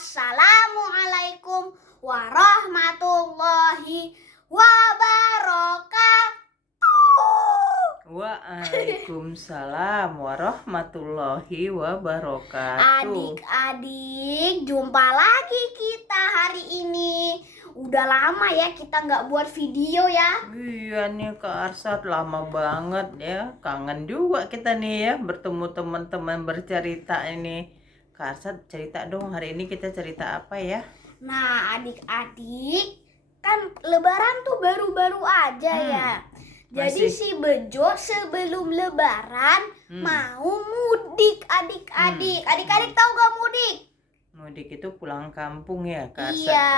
Assalamualaikum warahmatullahi wabarakatuh. Waalaikumsalam warahmatullahi wabarakatuh. Adik-adik, jumpa lagi kita hari ini. Udah lama ya kita nggak buat video ya. Iya nih Kak Arsat, lama banget ya. Kangen juga kita nih ya bertemu teman-teman bercerita ini. Kak Arsat, cerita dong, hari ini kita cerita apa ya? Nah, adik-adik, kan lebaran tuh baru-baru aja ya. Jadi si Bejo sebelum lebaran mau mudik adik-adik. Adik-adik tahu gak mudik? Mudik itu pulang kampung ya Kak Arsat? Iya,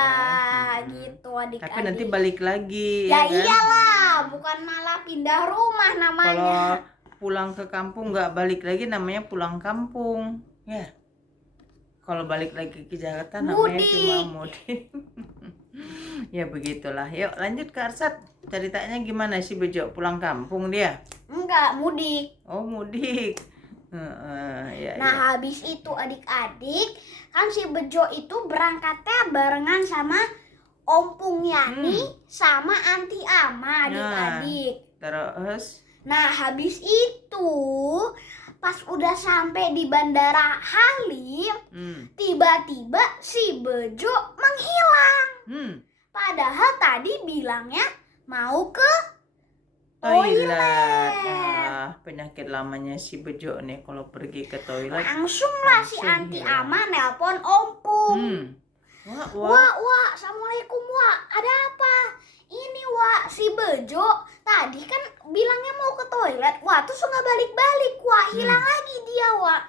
gitu adik-adik. Tapi nanti balik lagi ya kan? Iyalah, bukan malah pindah rumah namanya. Kalau pulang ke kampung nggak balik lagi namanya pulang kampung ya. Kalau balik lagi ke Jakarta namanya cuma mudik. Ya begitulah. Yuk lanjut Kak Arsat. Ceritanya gimana sih Bejo pulang kampung dia? Enggak, mudik. Oh mudik. Ya, nah habis itu adik-adik, kan si Bejo itu berangkatnya barengan sama Ompung Yani sama Anti Ama adik-adik. Terus? Nah habis itu pas udah sampai di Bandara Halim, tiba-tiba si Bejo menghilang. Padahal tadi bilangnya mau ke toilet. Penyakit lamanya si Bejo nih kalau pergi ke toilet. Langsung si Anti Ama nelpon Ompung. Wak, assalamualaikum Wak, ada apa? Ini Wak, si Bejo tadi kan bilangnya mau ke toilet, Wak, terus nggak balik-balik, Wak, hilang lagi dia, Wak.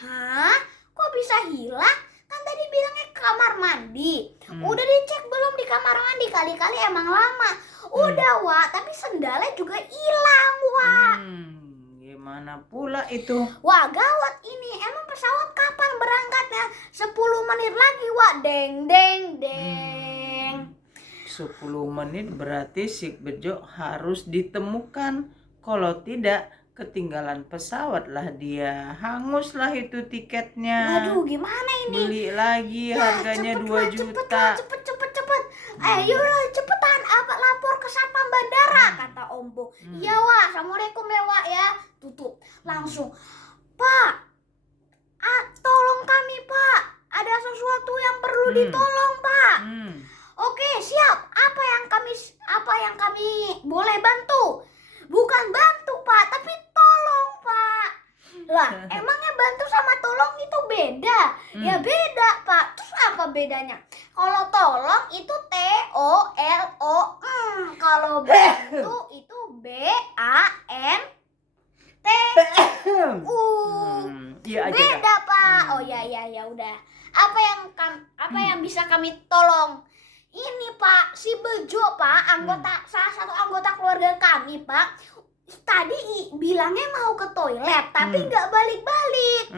Hah? Kok bisa hilang? Kan tadi bilangnya ke kamar mandi. Udah dicek belum di kamar mandi? Kali-kali emang lama. Udah, Wak, tapi sendalnya juga hilang, Wak. Gimana pula itu? Wah, gawat ini. Emang pesawat kapan berangkatnya? 10 menit lagi, Wak. Deng, deng, deng. 10 menit berarti si Bejo harus ditemukan. Kalau tidak, ketinggalan pesawat lah dia. Hangus lah itu tiketnya. Waduh, gimana ini? Beli lagi harganya 2 juta. Cepet. Ayo lah, cepetan. Apa lapor ke satpam bandara, kata Ompong. Iya, Wak. Assalamualaikum ya, Wak ya. Tutup. Langsung. Pak, tolong kami, Pak. Ada sesuatu yang perlu ditolong, Pak. Oke, siap. Apa yang kami boleh bantu? Bukan bantu, Pak, tapi tolong, Pak. Lah, emangnya bantu sama tolong itu beda? Ya beda, Pak. Terus apa bedanya? Kalau tolong itu TOLOM. Kalau bantu itu BANTU. Beda, Pak. Oh ya udah. Apa yang bisa kami tolong? Ini Pak, si Bejo Pak, salah satu anggota keluarga kami Pak, tadi bilangnya mau ke toilet, tapi nggak balik-balik.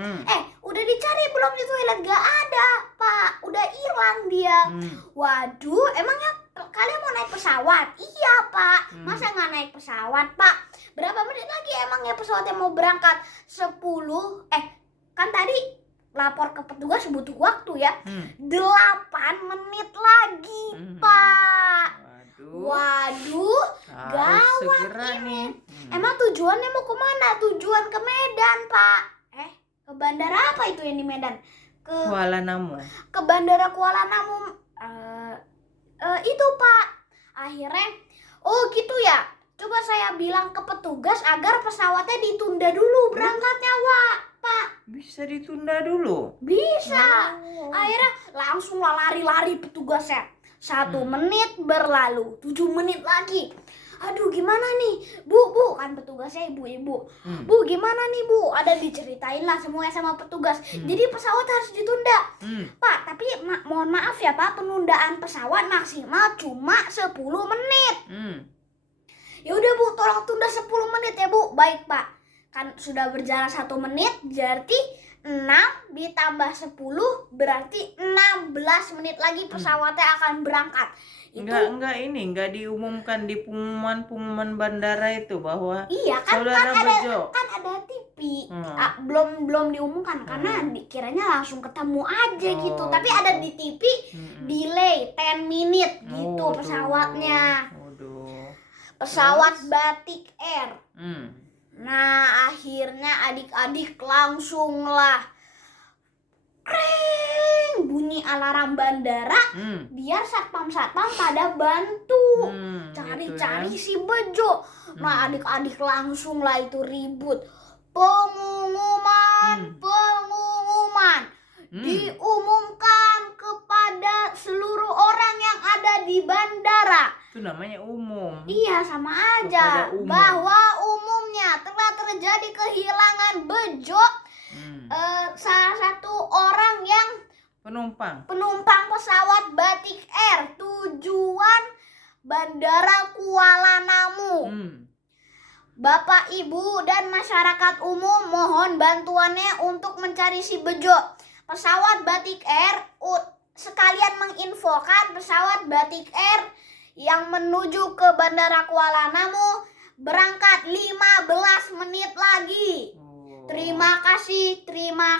Udah dicari belum di toilet? Nggak ada Pak, udah hilang dia. Waduh, emangnya kalian mau naik pesawat? Iya Pak, masa nggak naik pesawat Pak? Berapa menit lagi emangnya pesawatnya mau berangkat? 10, kan tadi lapor ke petugas butuh waktu ya. 8 menit lagi Pak. Waduh, gawat ini. Emang tujuannya mau kemana? Tujuan ke Medan Pak. Ke bandara apa itu yang di Medan? Kuala Namu. Ke bandara Kuala Namu. Itu Pak. Akhirnya, oh gitu ya. Coba saya bilang ke petugas agar pesawatnya ditunda dulu berangkatnya, Pak. Bisa ditunda dulu? Bisa. Akhirnya langsung lari-lari petugasnya. 1 menit berlalu, 7 menit lagi. Aduh, gimana nih? Bu, kan petugasnya ibu-ibu. Bu, gimana nih, Bu? Ada diceritain lah semuanya sama petugas. Jadi pesawat harus ditunda. Pak, tapi mohon maaf ya, Pak, penundaan pesawat maksimal cuma 10 menit. Ya udah, Bu, tolong tunda 10 menit ya, Bu. Baik, Pak. Kan sudah berjalan 1 menit, berarti 6 ditambah 10 berarti 16 menit lagi pesawatnya akan berangkat. Enggak diumumkan di pengumuman bandara itu bahwa Iya kan, saudara Bejo. kan ada TV. Belum diumumkan karena dikiranya langsung ketemu aja gitu. Tapi ada di TV delay 10 menit gitu pesawatnya. Pesawat Batik Air. Nah, akhirnya adik-adik langsung lah kring, bunyi alarm bandara biar satpam-satpam pada bantu cari-cari si Bejo. Nah, adik-adik langsung lah itu ribut. Pengumuman diumumkan kepada seluruh orang yang ada di bandara. Itu namanya umum. Iya, sama aja. Bahwa umumnya telah terjadi kehilangan Bejo, salah satu orang yang penumpang pesawat Batik Air tujuan Bandara Kuala Namu. Bapak, Ibu, dan masyarakat umum mohon bantuannya untuk mencari si Bejo. Pesawat Batik Air sekalian menginfokan pesawat Batik Air yang menuju ke Bandara Kuala Namu berangkat 15 menit lagi. Terima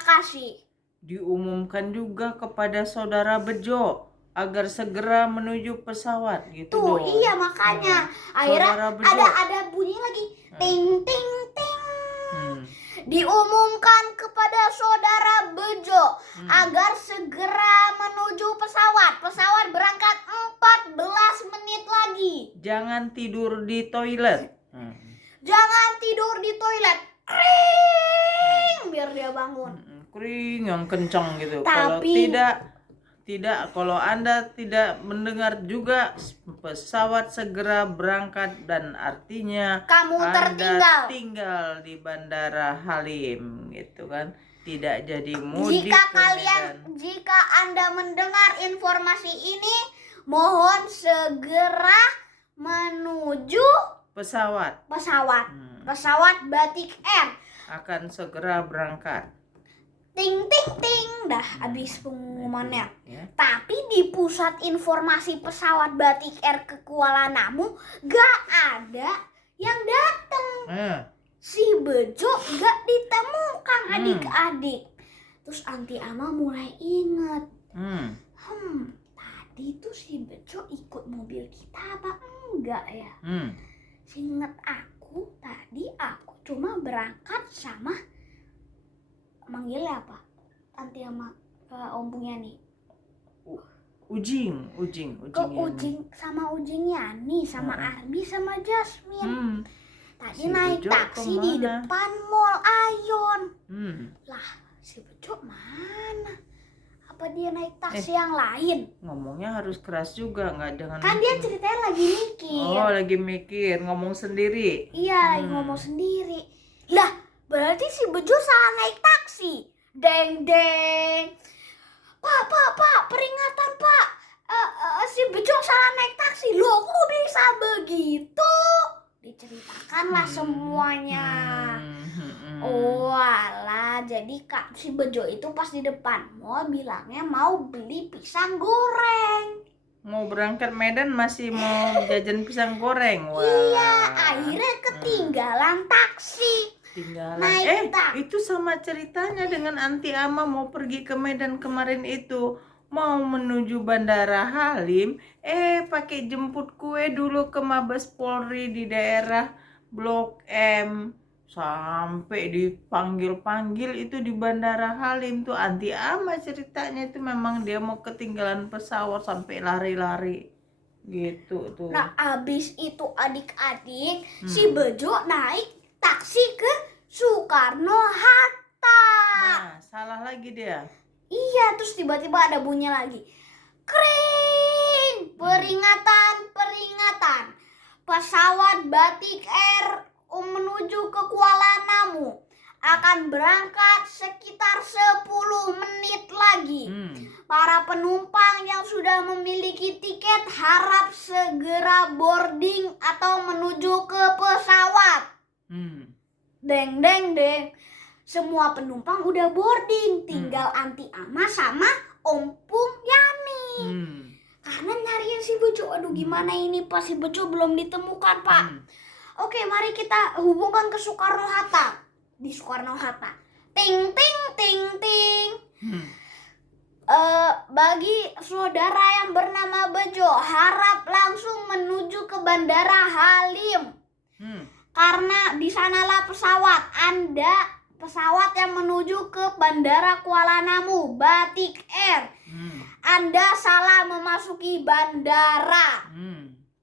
kasih. Diumumkan juga kepada saudara Bejo agar segera menuju pesawat gitu. Tuh, iya makanya. Akhirnya ada bunyi lagi. Ting ting ting. Diumumkan kepada saudara Bejo agar segera menuju pesawat. Pesawat berangkat 14 menit lagi. Jangan tidur di toilet. Jangan tidur di toilet. Kring, biar dia bangun. Kring yang kencang gitu. Tapi kalau Anda tidak mendengar juga pesawat segera berangkat dan artinya kamu Anda tinggal di Bandara Halim gitu kan. Tidak jadi mudik. Jika Anda mendengar informasi ini, mohon segera menuju pesawat Batik Air akan segera berangkat. Ting ting ting, dah habis pengumumannya. Tapi di pusat informasi pesawat Batik Air ke Kuala Namu gak ada yang datang. Si Bejo gak ditemukan adik-adik. Terus Anti Ama mulai ingat. Tadi tuh si Bejo ikut mobil kita apa enggak ya? Seingat aku tadi aku cuma berangkat sama manggilnya apa? Anti Ama ke ompungnya nih. Ujing ke Ujing sama Ujing Yani sama Arbi sama Jasmine. Tadi si naik taksi di depan Mall Ayon. Lah, si Bejo mana? Apa dia naik taksi yang lain? Ngomongnya harus keras juga, jangan. Kan dia ceritanya lagi mikir. Lagi mikir, ngomong sendiri. Iya, lagi ngomong sendiri. Lah, berarti si Bejo salah naik taksi. Deng deng. Pak, peringatan Pak. Si Bejo salah naik taksi. Loh, kok bisa begitu? Diceritakanlah semuanya. Alah, jadi si Bejo itu pas di depan mall bilangnya mau beli pisang goreng. Mau berangkat Medan masih mau jajan pisang goreng. Iya, akhirnya ketinggalan taksi. Itu sama ceritanya dengan Anti Ama mau pergi ke Medan kemarin itu. Mau menuju Bandara Halim, pakai jemput kue dulu ke Mabes Polri di daerah Blok M. Sampai dipanggil-panggil itu di Bandara Halim tuh Anti Ama ceritanya itu memang dia mau ketinggalan pesawat sampai lari-lari gitu tuh. Nah, abis itu adik-adik si Bejo naik taksi ke Soekarno-Hatta. Nah, salah lagi dia. Iya, terus tiba-tiba ada bunyi lagi. Kring! Peringatan. Pesawat Batik Air menuju ke Kuala Namu akan berangkat sekitar 10 menit lagi. Para penumpang yang sudah memiliki tiket harap segera boarding atau menuju ke pesawat. Deng deng deng. semua penumpang udah boarding, tinggal Anti Ama sama Ompung Yani. Karena nyariin si Bejo, aduh gimana ini Pak, si Bejo belum ditemukan Pak. Oke, mari kita hubungkan ke Soekarno-Hatta. Di Soekarno-Hatta, ting ting ting ting. Bagi saudara yang bernama Bejo, harap langsung menuju ke Bandara Halim. Karena di sanalah pesawat Anda. Pesawat yang menuju ke Bandara Kuala Namu, Batik Air. Anda salah memasuki bandara.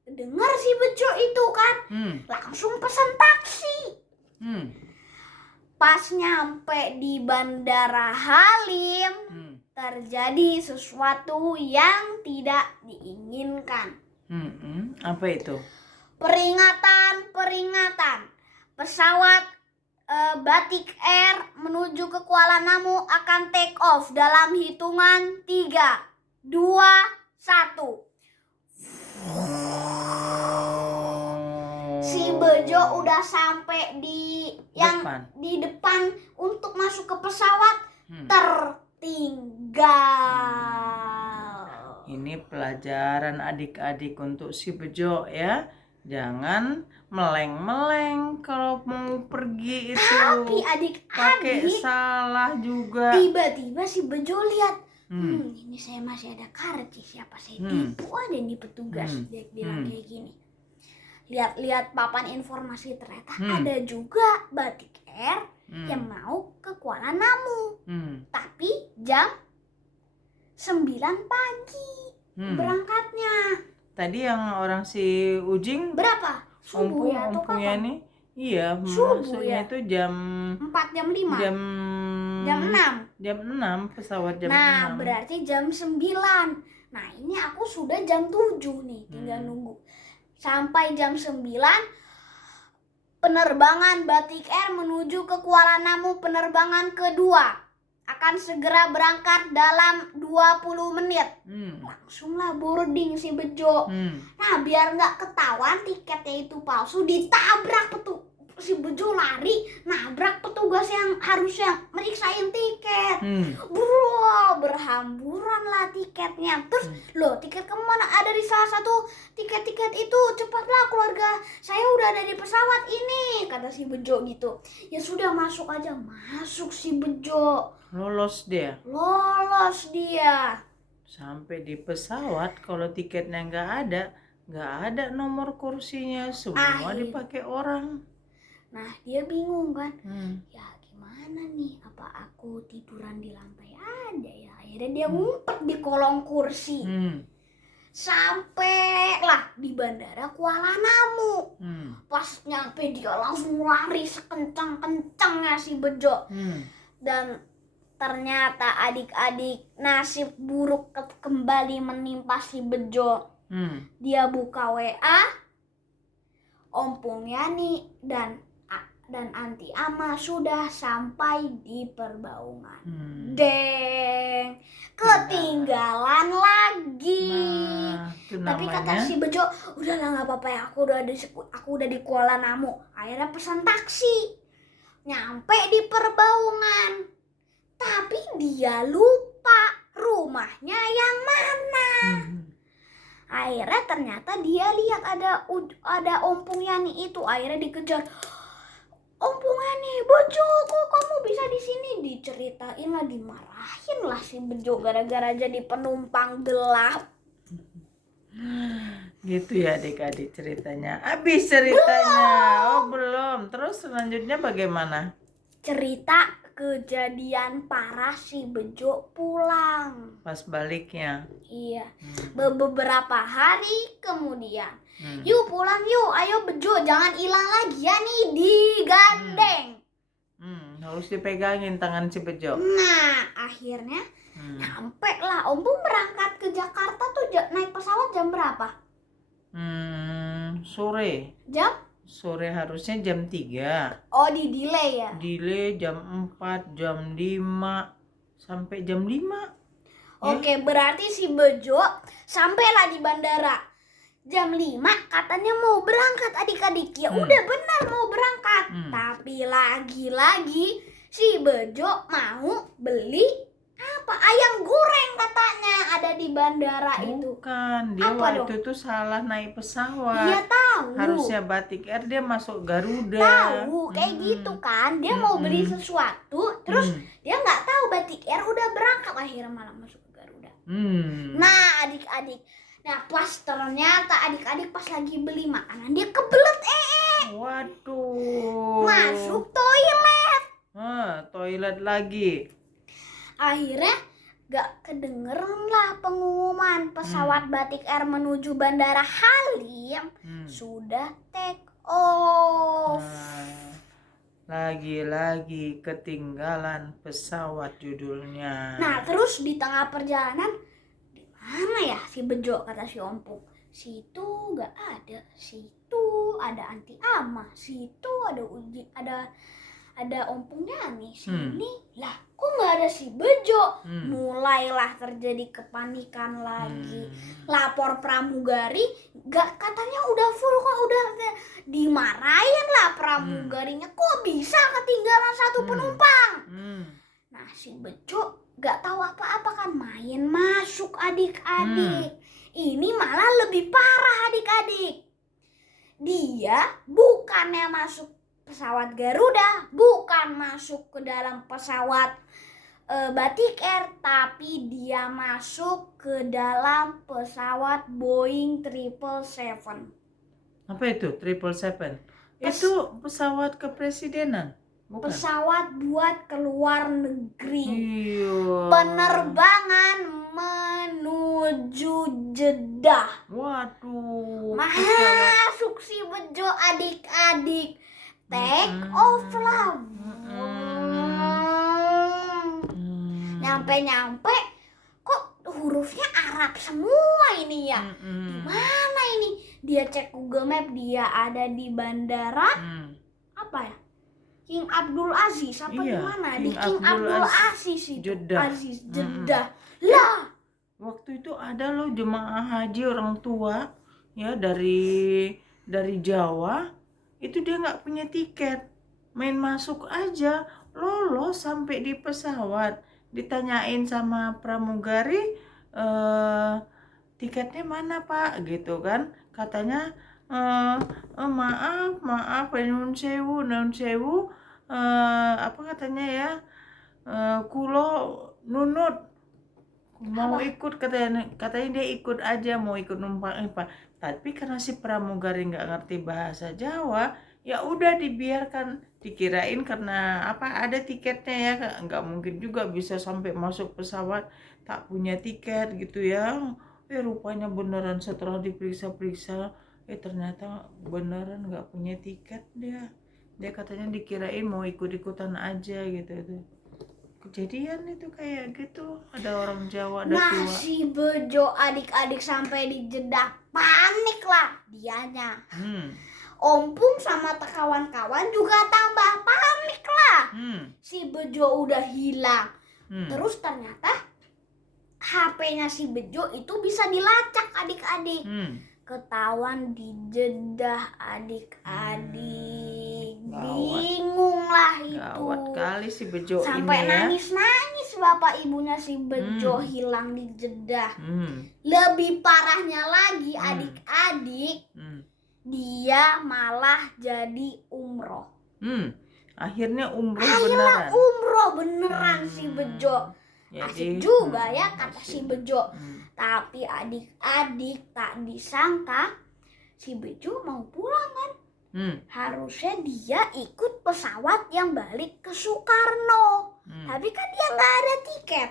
Dengar si Bejo itu kan, langsung pesan taksi. Pas nyampe di Bandara Halim, terjadi sesuatu yang tidak diinginkan. Apa itu? Peringatan. Pesawat Batik Air menuju ke Kuala Namu akan take off dalam hitungan 3, 2, 1. Si Bejo udah sampai di depan untuk masuk ke pesawat, tertinggal. Ini pelajaran adik-adik untuk si Bejo ya. Jangan meleng-meleng kalau mau pergi itu. Tapi adik-adik pakai salah juga. Tiba-tiba si Bejo lihat, ini saya masih ada karcis, siapa saya tipu ada nih petugas. Dia bilang kayak gini. Lihat-lihat papan informasi, ternyata ada juga Batik Air yang mau ke Kuala Namu. Tapi jam 9 pagi berangkatnya. Tadi yang orang si Ujing berapa? Subuh ya atau kapan? Yani, iya, subuh maksudnya ya? itu jam 4, jam 5? Jam 6? Jam 6, pesawat jam 6. Nah, berarti jam 9. Nah, ini aku sudah jam 7 nih, tinggal nunggu. Sampai jam 9, penerbangan Batik Air menuju ke Kuala Namu, penerbangan kedua. Akan segera berangkat dalam 20 menit. Langsunglah boarding si Bejo. Nah, biar nggak ketahuan tiketnya itu palsu, ditabrak si Bejo lari, nabrak petugas yang harusnya meriksain tiket. Bro, berhamburan lah tiketnya. Terus, loh tiket kemana? Ada di salah satu tiket-tiket itu. Cepatlah keluarga, saya udah ada di pesawat ini, kata si Bejo gitu. Ya sudah, masuk aja. Masuk si Bejo. Lolos dia. Sampai di pesawat, kalau tiketnya nggak ada nomor kursinya, semua dipakai orang. Nah, dia bingung kan. Ya gimana nih, apa aku tiduran di lantai ada ya? Akhirnya dia ngumpet di kolong kursi. Sampailah di Bandara Kuala Namu. Pas nyampe dia langsung lari sekencang-kencangnya si Bejo. Dan ternyata adik-adik, nasib buruk kembali menimpa si Bejo. Dia buka WA, Ompung Yani dan Anti Ama sudah sampai di Perbaungan. Deng, ketinggalan lagi. Tapi kata si Bejo, udahlah nggak apa-apa ya, aku udah di Kuala Namu. Akhirnya pesan taksi, nyampe di Perbaungan. Tapi dia lupa rumahnya yang mana. Akhirnya ternyata dia lihat ada Ompung Yani itu. Akhirnya dikejar. Ompung Yani, Bejo, kok kamu bisa di sini? Diceritain lah, dimarahin lah si Bejo gara-gara jadi penumpang gelap. Gitu ya adik-adik ceritanya. Habis ceritanya. Belum. Terus selanjutnya bagaimana? Cerita kejadian parah si Bejo pulang. Pas baliknya. Iya. Beberapa hari kemudian. Yuk pulang yuk, ayo Bejo, jangan hilang lagi ya nih, digandeng. Harus dipegangin tangan si Bejo. Nah, akhirnya nyampe lah. Ompung berangkat ke Jakarta tuh naik pesawat jam berapa? Sore. Sore harusnya jam 3. Oh, di delay ya? Delay jam 4, jam 5, sampai jam 5. Oke, berarti si Bejo sampailah di bandara jam 5, katanya mau berangkat adik-adik. Ya udah benar mau berangkat. Tapi lagi-lagi Si Bejo mau beli apa? Ayam goreng katanya ada di bandara itu. Bukan, dia Apa waktu itu salah naik Dia pesawat. tahu. Harusnya Batik Air, dia masuk Garuda. Tahu kayak gitu kan. Dia mau beli sesuatu, terus dia nggak tahu Batik Air udah berangkat, akhirnya malah masuk ke Garuda. Nah, adik-adik. Nah, pas ternyata adik-adik pas lagi beli makanan dia kebelet Waduh. masuk toilet. Toilet lagi. Akhirnya gak kedengeran lah pengumuman pesawat Batik Air menuju Bandara Halim sudah take off. Lagi-lagi ketinggalan pesawat judulnya. Nah, terus di tengah perjalanan, di mana ya si Bejo, kata si Ompong. Situ gak ada, situ ada Anti Ama, situ ada Ompongnya nih, sini lah kok nggak ada si Bejo. Mulailah terjadi kepanikan lagi. Lapor pramugari, nggak, katanya udah full kok, udah dimarahin lah pramugarinya, kok bisa ketinggalan satu penumpang. Nah, si Bejo nggak tahu apa-apa kan, main masuk adik-adik. Ini malah lebih parah adik-adik. Dia bukannya masuk pesawat Garuda, bukan masuk ke dalam pesawat Batik Air, tapi dia masuk ke dalam pesawat Boeing 777. Apa itu 777? Itu pesawat kepresidenan, bukan? Pesawat buat ke luar negeri. Iya. Penerbangan menuju Jeddah. Waduh. Masuk si Bejo adik-adik. Take off lah. Nyampe kok hurufnya Arab semua ini ya. Gimana ini? Dia cek Google Map, dia ada di bandara apa ya? King Abdul Aziz apa di mana? Di King Abdul Aziz itu. Jeddah. Lah, waktu itu ada loh jemaah haji orang tua ya dari Jawa. Itu dia nggak punya tiket, main masuk aja, lolos sampai di pesawat. Ditanyain sama pramugari, tiketnya mana Pak, gitu kan? Katanya maaf nun sewu, apa katanya ya, kulo nunut mau ikut, katanya dia ikut aja, mau ikut numpang Pak. Tapi karena si pramugari nggak ngerti bahasa Jawa, ya udah dibiarkan, dikirain karena apa ada tiketnya ya, nggak mungkin juga bisa sampai masuk pesawat tak punya tiket gitu ya. Rupanya beneran setelah diperiksa-periksa, ternyata beneran nggak punya tiket dia katanya dikirain mau ikut-ikutan aja gitu. Kejadian itu kayak gitu, ada orang Jawa, ada tua. Nah, si Bejo adik-adik sampai di Jeddah panik lah dianya. Ompong sama kawan-kawan juga tambah panik lah. Si Bejo udah hilang. Terus ternyata HP-nya si Bejo itu bisa dilacak adik-adik. Ketahuan di Jeddah adik-adik. Bingung lah itu. Gawat kali si Bejo sampai ini ya. Nangis-nangis bapak ibunya si Bejo hilang di Jeddah. Lebih parahnya lagi adik-adik, dia malah jadi umroh. Akhirnya umroh beneran. Si Bejo. Asik Jadi, juga ya kata si Bejo. Tapi adik-adik tak disangka si Bejo mau pulang kan. Harusnya dia ikut pesawat yang balik ke Soekarno. Tapi kan dia nggak ada tiket.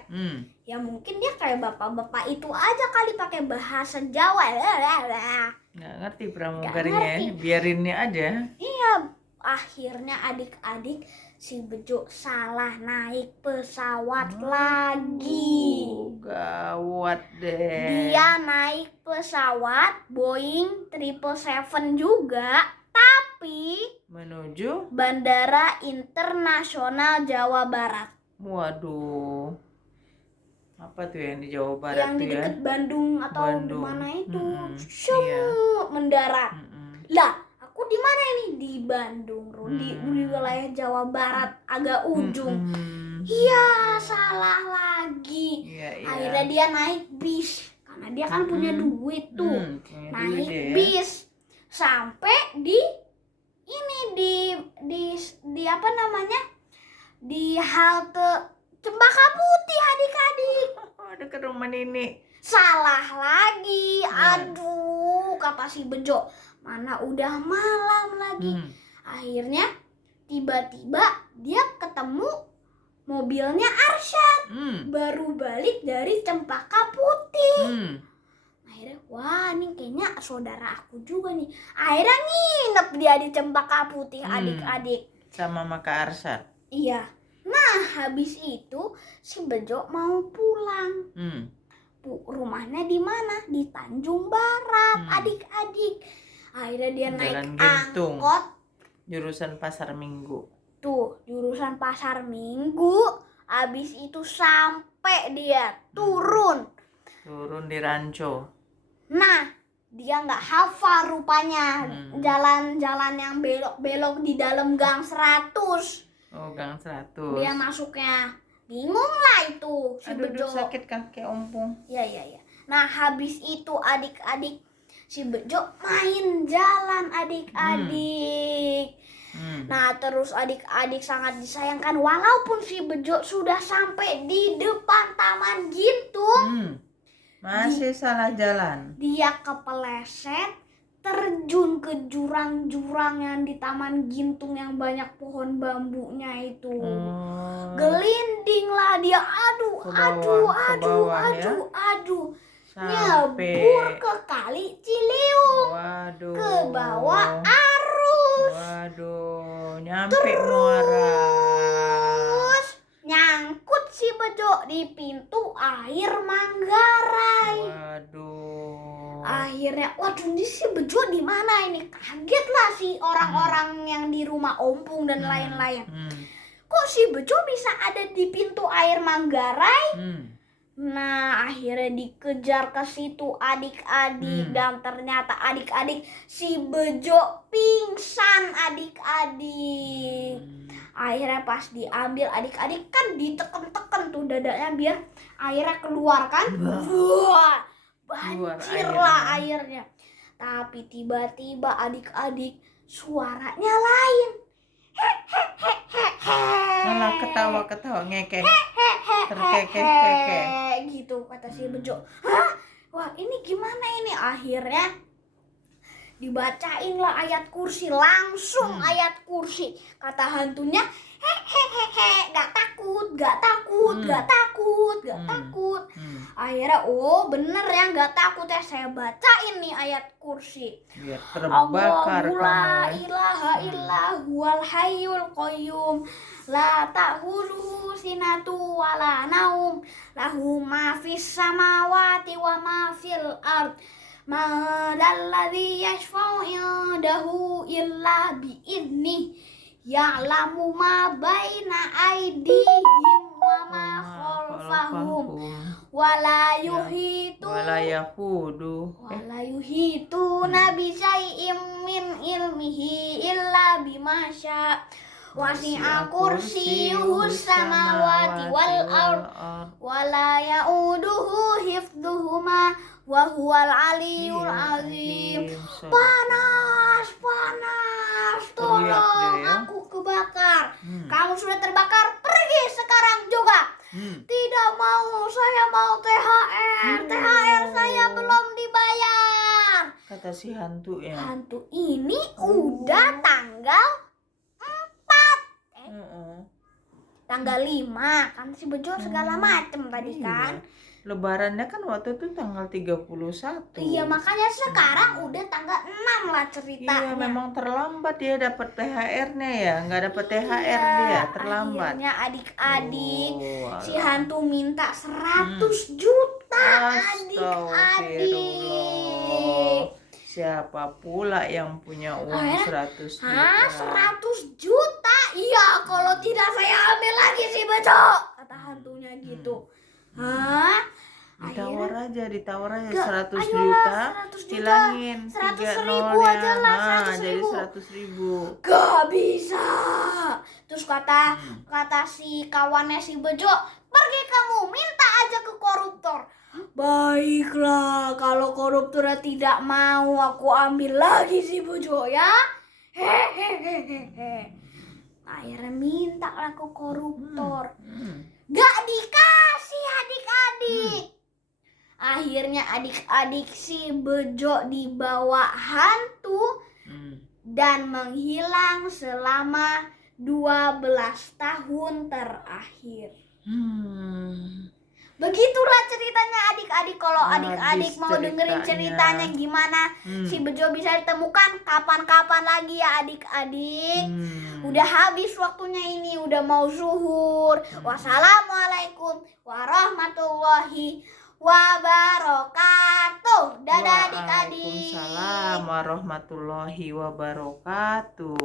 Ya mungkin dia kayak bapak-bapak itu aja kali pakai bahasa Jawa. Nggak ngerti pramugarinya, biarinnya aja. Iya, akhirnya adik-adik si Bejo salah naik pesawat lagi. Gawat deh. Dia naik pesawat Boeing 777 juga, tapi menuju Bandara Internasional Jawa Barat. Waduh. Apa tuh yang di Jawa Barat yang tuh di dekat ya? Bandung atau Bandung. mana itu. Iya. Mendarat. Lah, aku Rumahku di mana ini? Di Bandung, di wilayah Jawa Barat, agak ujung. Iya, salah lagi. Iya. Akhirnya dia naik bis karena dia kan punya duit tuh. Naik bis sampai di ini di apa namanya? Di halte Cempaka Putih, adik-adik. Dekat rumah Nini. Salah lagi. Aduh, kata si Bejo. Mana udah malam lagi. Akhirnya tiba-tiba dia ketemu mobilnya Arsyad. Baru balik dari Cempaka Putih. Akhirnya, wah ini kayaknya saudara aku juga nih. Akhirnya nginep dia di Cempaka Putih, adik-adik. Sama Maka Arsyad. Iya. Nah, habis itu si Bejo mau pulang. Rumahnya di mana? Di Tanjung Barat, adik-adik. Akhirnya dia naik angkot. Jurusan Pasar Minggu. Tuh, jurusan Pasar Minggu. Habis itu sampai dia turun di Ranco. Nah, dia nggak hafal rupanya jalan-jalan yang belok-belok di dalam Gang 100. Oh, Gang 100. Dia masuknya bingung lah itu si Bejo. Sakit kaki ompong. Iya. Nah, habis itu adik-adik si Bejo main jalan, adik-adik. Nah, terus adik-adik sangat disayangkan walaupun si Bejo sudah sampai di depan Taman Gintung. Masih salah jalan. Dia kepeleset, terjun ke jurang-jurang yang di Taman Gintung yang banyak pohon bambunya itu. Gelinding lah dia, aduh. Nyebur ke Kali Ciliwung. Waduh. Ke bawah arus. Waduh, nyampe Muara. Terus nyangkut si Bejo di pintu air Manggarai. Waduh. Akhirnya, waduh ini si Bejo di mana ini? Kaget lah si orang-orang yang di rumah Ompung dan lain-lain. Kok si Bejo bisa ada di pintu air Manggarai? Nah, akhirnya dikejar ke situ adik-adik dan ternyata adik-adik si Bejo pingsan, adik-adik. Akhirnya pas diambil adik-adik kan diteken-teken tuh dadanya biar airnya keluar kan. Wah, banjir lah airnya. Tapi tiba-tiba adik-adik suaranya lain. Malah ketawa-ketawa ngekeh. Terkekeh-kekeh gitu kata si Bejo. Hah? Wah, ini gimana ini? Akhirnya dibacain lah ayat kursi, langsung ayat kursi. Kata hantunya, gak takut. Akhirnya, oh bener ya gak takut ya, saya bacain nih ayat kursi. Biar terbakar Allahu la ilaha illa huwal hayyul qayyum la ta'khudhuhu sinatu wala naum lahu ma fis samawati wa ma fil ard ma dalladzi yashfa'u indahu illa bi idnih ya'lamu ma baina aydihim wa ma khalfahum wala yuhituna bi syai'im min ilmihi illa bima syaa wasi'a kursiyyuhus samawati wal ard wala ya'uduhu hifdzuhuma wa huwal aliyyul azim. Panas, tolong aku kebakar. Kamu sudah terbakar, pergi sekarang juga. Tidak mau, saya mau THR saya belum dibayar. Kata si hantu ya. Hantu ini udah tanggal 4 tanggal 5 kan si Bejo segala macem tadi kan. Lebarannya kan waktu itu tanggal 31. Iya, makanya sekarang udah tanggal 6 lah ceritanya. Iya, memang terlambat dia dapat THR-nya ya. Nggak dapat THR dia, terlambat. Akhirnya adik-adik si hantu minta 100 juta adik-adik. Siapa pula yang punya uang 100 juta? 100 juta? Iya, kalau tidak saya ambil lagi si Bejo, kata hantunya gitu. Ditawar aja Gak, 100 ayolah, juta, 100 juta. hilangin 100.000 3 aja lah, nolnya. 100.000. Jadi 100.000. Gak bisa. Terus kata si kawannya si Bejo, pergi kamu minta aja ke koruptor. Baiklah, kalau koruptornya tidak mau, aku ambil lagi si Bejo ya. Hehehehe. Akhirnya minta lah ke koruptor. Gak dikasih adik-adik. Akhirnya adik-adik si Bejo dibawa hantu dan menghilang selama 12 tahun terakhir. Begitulah ceritanya adik-adik. Kalau adik-adik mau dengerin ceritanya gimana si Bejo bisa ditemukan, kapan-kapan lagi ya adik-adik. Udah habis waktunya ini, udah mau zuhur. Wassalamualaikum warahmatullahi wabarakatuh. Dadah adik-adik. Waalaikumsalam warahmatullahi wabarakatuh.